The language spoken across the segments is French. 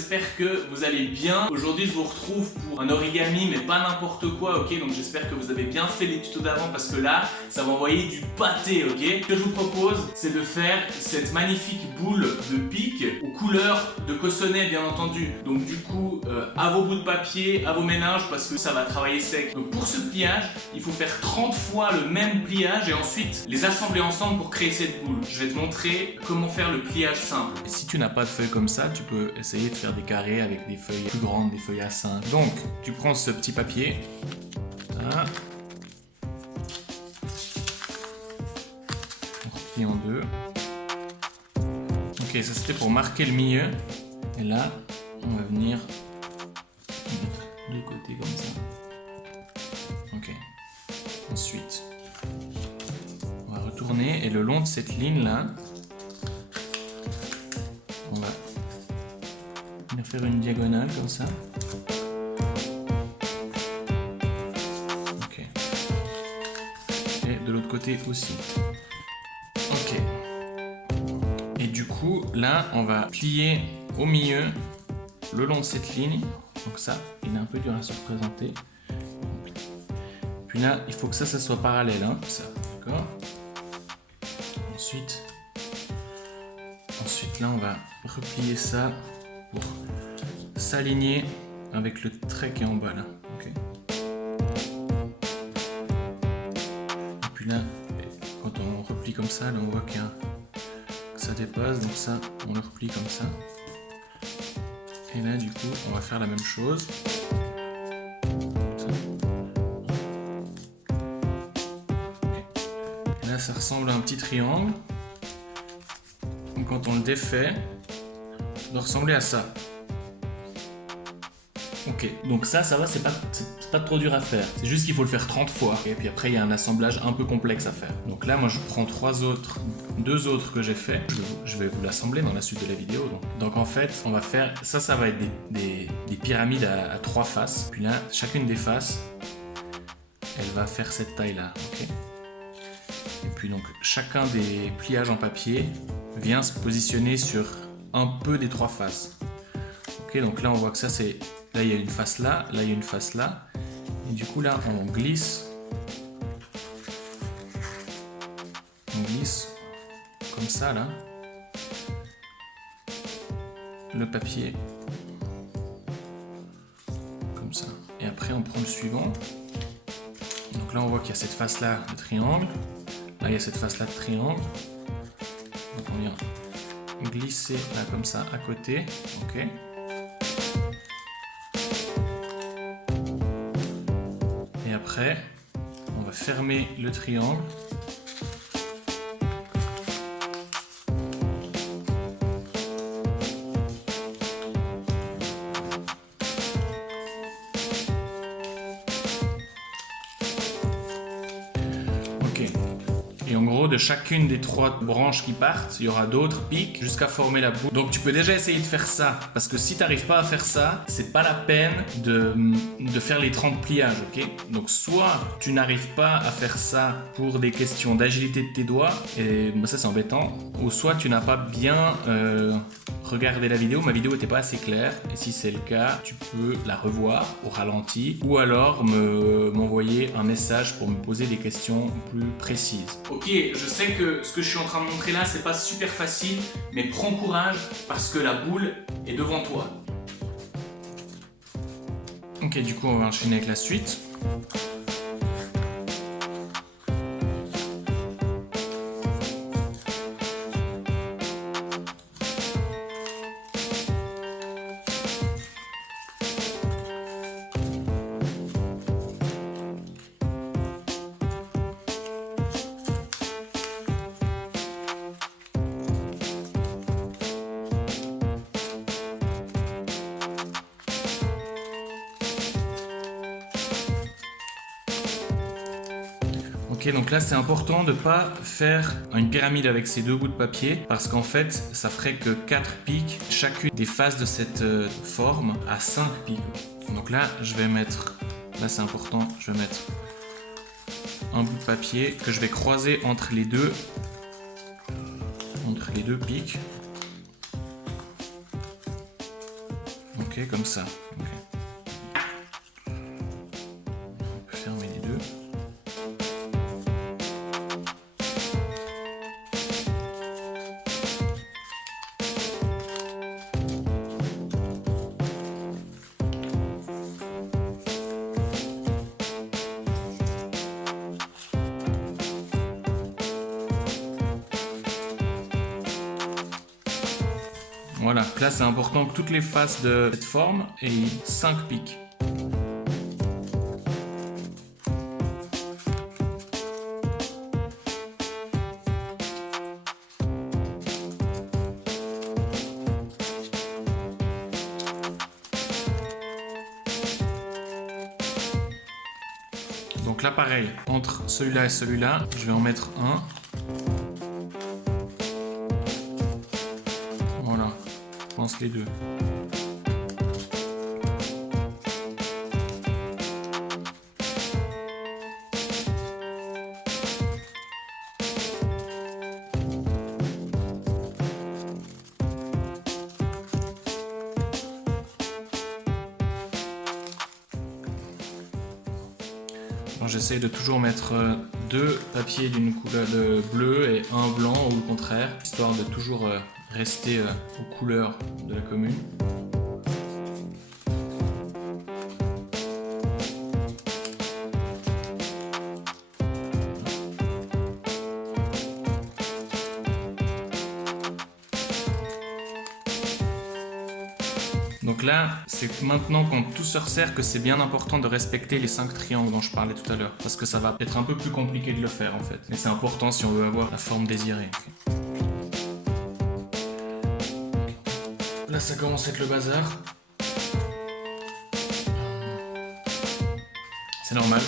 j'espère que vous allez bien. Aujourd'hui je vous retrouve pour un origami mais pas n'importe quoi, ok? Donc j'espère que vous avez bien fait les tutos d'avant parce que là ça va envoyer du pâté, ok? Ce que je vous propose c'est de faire cette magnifique boule de pique aux couleurs de cossonnet bien entendu. Donc du coup à vos bouts de papier, à vos méninges parce que ça va travailler sec. Donc pour ce pliage il faut faire 30 fois le même pliage et ensuite les assembler ensemble pour créer cette boule. Je vais te montrer comment faire le pliage simple. Et si tu n'as pas de feuilles comme ça, tu peux essayer de faire des carrés avec des feuilles plus grandes, des feuilles A5. Donc, tu prends ce petit papier. Là. On replie en deux. Ok, ça c'était pour marquer le milieu. Et là, on va venir mettre deux côtés comme ça. Ok. Ensuite, on va retourner et le long de cette ligne là, on va venir faire une diagonale comme ça. Ok. Et de l'autre côté aussi. Ok. Et du coup, là, on va plier au milieu, le long de cette ligne. Donc ça, il est un peu dur à se représenter. Puis là, il faut que ça soit parallèle, hein, ça, d'accord? Ensuite, là, on va replier ça pour s'aligner avec le trait qui est en bas, là, ok? Et puis là, quand on replie comme ça, là, on voit que ça dépasse, donc ça, on le replie comme ça. Et là, du coup, on va faire la même chose. Là, ça ressemble à un petit triangle. Donc, quand on le défait, ça doit ressembler à ça. Ok, donc ça va, c'est pas trop dur à faire. C'est juste qu'il faut le faire 30 fois. Et puis après, il y a un assemblage un peu complexe à faire. Donc là, moi, je prends deux autres que j'ai fait. Je vais vous l'assembler dans la suite de la vidéo. Donc en fait, on va faire, ça va être des pyramides à 3 faces. Puis là, chacune des faces, elle va faire cette taille-là, ok? Et puis donc, chacun des pliages en papier vient se positionner sur un peu des 3 faces. Ok, donc là, on voit que ça, c'est... Là, il y a une face là, il y a une face là. Et du coup, là, on glisse. On glisse comme ça, là. Le papier. Comme ça. Et après, on prend le suivant. Donc là, on voit qu'il y a cette face-là de triangle. Là, il y a cette face-là de triangle. Donc, on vient glisser là, comme ça, à côté. Ok. Et après, on va fermer le triangle. Ok. Et en gros, de chacune des 3 branches qui partent, il y aura d'autres pics jusqu'à former la boule. Donc tu peux déjà essayer de faire ça, parce que si tu n'arrives pas à faire ça, c'est pas la peine de faire les 30 pliages, ok? Donc soit tu n'arrives pas à faire ça pour des questions d'agilité de tes doigts, et ça c'est embêtant, ou soit tu n'as pas bien regardé la vidéo, ma vidéo n'était pas assez claire, et si c'est le cas, tu peux la revoir au ralenti, ou alors m'envoyer un message pour me poser des questions plus précises. Ok, je sais que ce que je suis en train de montrer là, c'est pas super facile, mais prends courage parce que la boule est devant toi. Ok, du coup, on va enchaîner avec la suite. Ok, donc là c'est important de ne pas faire une pyramide avec ces 2 bouts de papier parce qu'en fait ça ferait que 4 pics, chacune des faces de cette forme a 5 pics. Donc là je vais mettre, là c'est important, je vais mettre un bout de papier que je vais croiser entre les deux pics. Ok, comme ça. Okay. On peut fermer les deux. Voilà, là c'est important que toutes les faces de cette forme aient 5 pics. Donc là pareil, entre celui-là et celui-là, je vais en mettre un. Voilà, je pense les deux. J'essaye de toujours mettre 2 papiers d'une couleur de bleu et un blanc ou le contraire, histoire de toujours rester aux couleurs de la commune. Donc là, c'est maintenant quand tout se resserre que c'est bien important de respecter les 5 triangles dont je parlais tout à l'heure. Parce que ça va être un peu plus compliqué de le faire en fait. Mais c'est important si on veut avoir la forme désirée. Là, ça commence à être le bazar. C'est normal.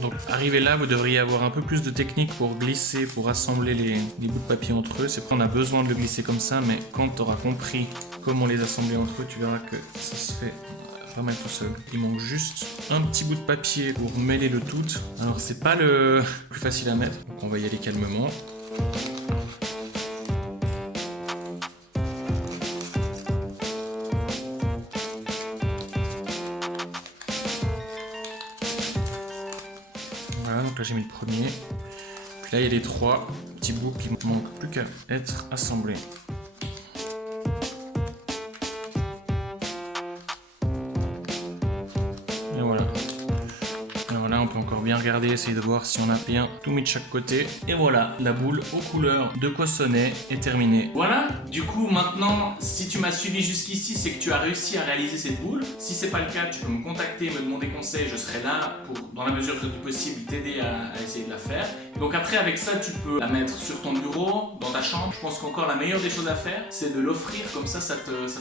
Donc arrivé là, vous devriez avoir un peu plus de technique pour glisser, pour assembler les bouts de papier entre eux. C'est pourquoi on a besoin de le glisser comme ça, mais quand tu auras compris comment les assembler entre eux, tu verras que ça se fait pas mal tout seul. Il manque juste un petit bout de papier pour mêler le tout. Alors c'est pas le plus facile à mettre, donc on va y aller calmement. Voilà, donc là j'ai mis le premier. Puis là il y a les 3 petits bouts qui ne manquent plus qu'à être assemblés. Et voilà. Alors là on peut encore bien regarder, essayer de voir si on a bien tout mis de chaque côté. Et voilà, la boule aux couleurs de Cossonay est terminée. Voilà, du coup maintenant, si tu m'as suivi jusqu'ici, c'est que tu as réussi à réaliser cette boule. Si c'est pas le cas, tu peux me contacter, me demander conseil, je serai là pour, dans la mesure du possible, t'aider à essayer de la faire. Donc après, avec ça, tu peux la mettre sur ton bureau, dans ta chambre. Je pense qu'encore la meilleure des choses à faire, c'est de l'offrir, comme ça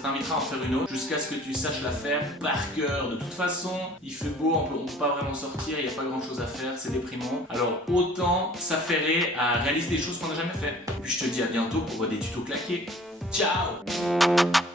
t'invitera à en faire une autre, jusqu'à ce que tu saches la faire par cœur. De toute façon, il fait beau, on peut pas vraiment sortir, il n'y a pas grand chose à faire, c'est déprimant. Alors autant s'affairer à réaliser des choses qu'on n'a jamais fait. Et puis je te dis à bientôt pour des tutos claqués. Ciao!